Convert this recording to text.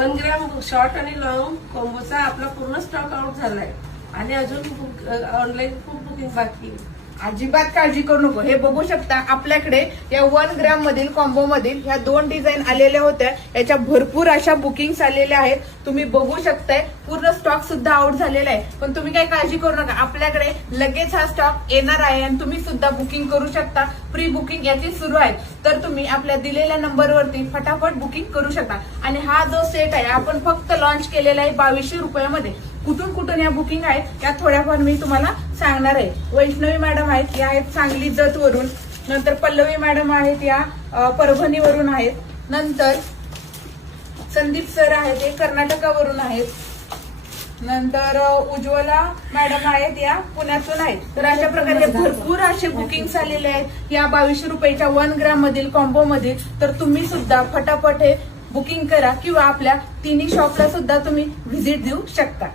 1 gram short आणि long कॉम्बोचा आपला पूर्ण स्टॉक आउट झालाय आणि अजून ऑनलाईन खूप बुकिंग बाकी आहे. अजिबात काळजी करू नको. हे बघू शकता आपल्याकडे या 1 ग्रॅम मधील कॉम्बो मधील ह्या 2 डिझाईन आलेल्या होत्या. याच्या भरपूर अशा बुकिंग आलेल्या आहेत. तुम्ही बघू शकताय पूर्ण स्टॉक सुद्धा आउट झालेला आहे. पण तुम्ही काही काळजी करू नका, आपल्याकडे लगेच हा स्टॉक येणार आहे आणि तुम्ही सुद्धा बुकिंग करू शकता. प्री बुकिंग याची सुरू आहे, तर तुम्ही आपल्या दिलेल्या नंबरवरती फटाफट बुकिंग करू शकता. आणि हा जो सेट आहे आपण फक्त लॉन्च केलेला आहे 2200 रुपयामध्ये. कुठून कुठून या बुकिंग आहेत या थोड्याफार मी तुम्हाला सांगणार आहे. वैष्णवी मॅडम आहेत, या आहेत सांगली जत वरून. नंतर पल्लवी मॅडम आहेत, या परभणीवरून आहेत. नंतर संदीप सर आहेत, हे कर्नाटकावरून आहेत. नंतर उज्ज्वला मॅडम आहेत, या पुण्यातून आहेत. तर अशा प्रकारे भरपूर असे बुकिंग आलेले आहेत या 2200 रुपयाच्या 1 ग्रॅम मधील कॉम्बो मध्ये. तर तुम्ही सुद्धा फटाफट हे बुकिंग करा किंवा आपल्या तिन्ही शॉपला सुद्धा तुम्ही व्हिजिट देऊ शकता.